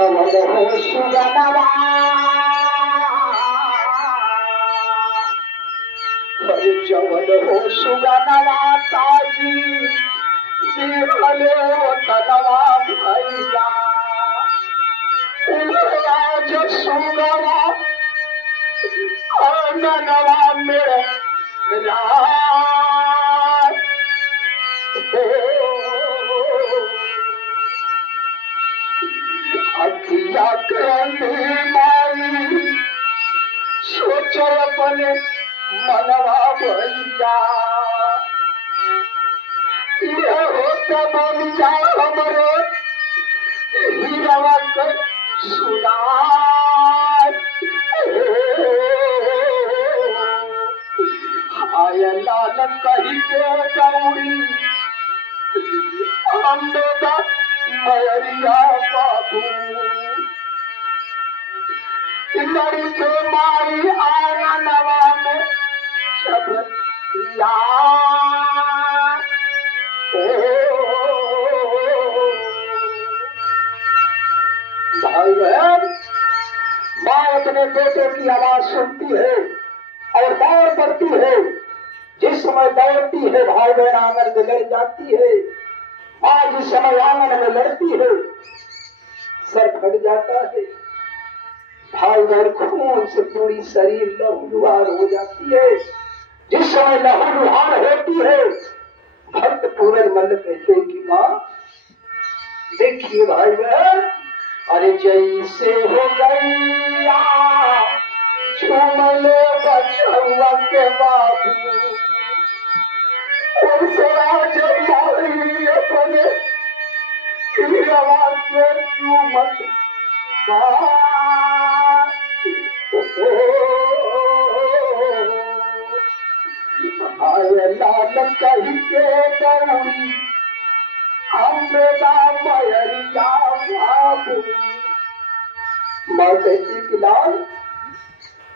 चवल हो सुगनवा हरे चवल हो सुगनवा ताजी जीवले तनवा भैया आज सुगवा आंगनवा में रात अखिया क्रंदी माई सोचल अपने मनवा भैया ये होता बनिया हमरे हीरवा के सुना आय लाल कही के दौड़ी अम्बेदा मयरिया बाबू लड़ी के मारी आंगनवा में छपतिया भाई बहन माँ अपने बेटे की आवाज सुनती है और दौड़ करती है। जिस समय दौड़ती है भाई बहन आंगन में लड़ जाती है। माँ जिस समय आंगन में लड़ती है सर फट जाता है। भाई बहन खून से पूरी शरीर लहूलुहान हो जाती है। जिस समय लहूलुहान होती है भक्त पूरन मल्ल कहते हैं कि माँ देखिए भाई बहन अरे जैसे हो गैया चुमले बचुआ के बाबू उनसे राज मारी अपने हीरवा के चुमत आय लाल कही के दौड़ी अम्बेदा मयरिया बाबू माँ कहती कि लाल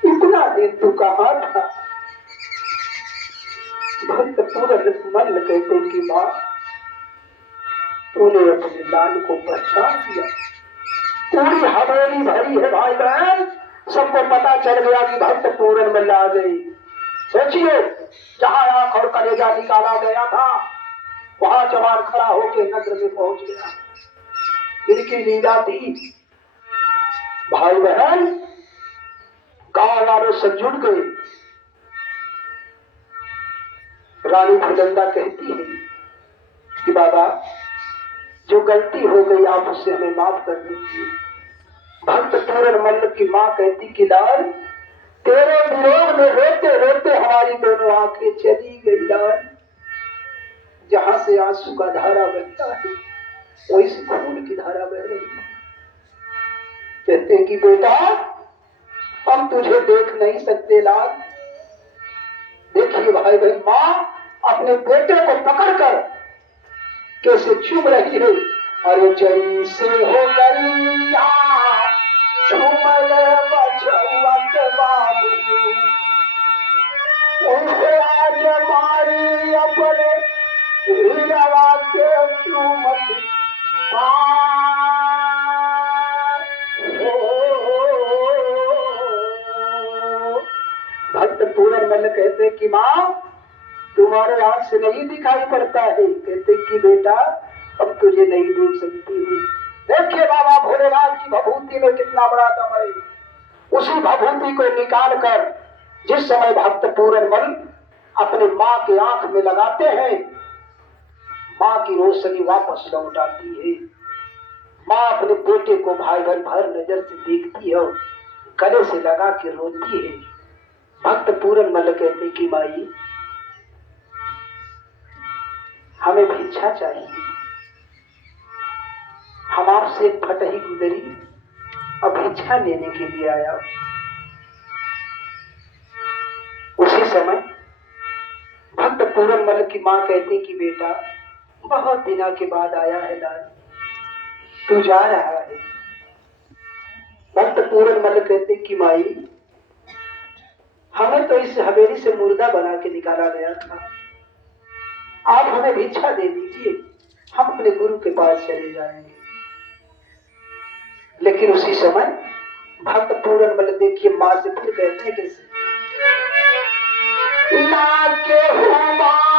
इतना दिन तू कहाँ था। भक्त पूरन मल्ल कहते कि माँ तूने अपने लाल को पहचान दिया। पूरी हवेली भरी है भाई बहन सबको पता चल गया कि भक्त पूरन मल्ल आ गई। सोचिए जहाँ आंख और कलेजा निकाला गया था वहां जवान खड़ा होकर नगर में पहुंच गया। इनकी लीला थी भाई बहन गांव वालों से जुड़ गए। रानी फुलंदा कहती है कि बाबा जो गलती हो गई आप उससे हमें माफ कर दीजिए। भक्त पूरन मल्ल की माँ कहती कि लाल तेरे विरोध में रोते रोते हमारी दोनों आंखें चली गई। लाल जहां से आंसू का धारा बहता है वही से खून की धारा बह रही है। कहते हैं कि बेटा हम तुझे देख नहीं सकते लाल। देखिए भाई भाई माँ अपने बेटे को पकड़कर कैसे चुम रही है। अरे जैसे हो गैया चुमले बचुआ के बाबू उनसे आज मारी अपने हीरवा के चुमत भक्त पूरन मल्ल कहते कि माँ तुम्हारे आंख से नहीं दिखाई पड़ता है। कहते कि बेटा अब तुझे नहीं देख सकती हूँ। देखिए बाबा भोलेनाथ की भभूति में कितना बड़ा दम है। उसी भभूति को निकाल कर जिस समय भक्त पूरन मल्ल अपने माँ के आंख में लगाते हैं माँ की रोशनी वापस लौट आती है। माँ अपने बेटे को भाई बहन भर नजर से देखती है और गले से लगा के रोती है। भक्त पूरन मल्ल कहते कि माई हमें भिक्षा चाहिए। हम आपसे फटही गुजरी अब भिक्षा लेने के लिए आया। उसी समय भक्त पूरन मल्ल की माँ कहती कि बेटा बहुत दिनों के बाद आया है लाल तू जा रहा है। भक्त पूरन मल्ल कहते कि माई हमें तो इस हवेली से मुर्दा बना के निकाला गया था। आप हमें भिक्षा दे दीजिए हम अपने गुरु के पास चले जाएंगे। लेकिन उसी समय भक्त पूरनमल देखिए मां से फिर कहते हैं कैसे, ना के हुआ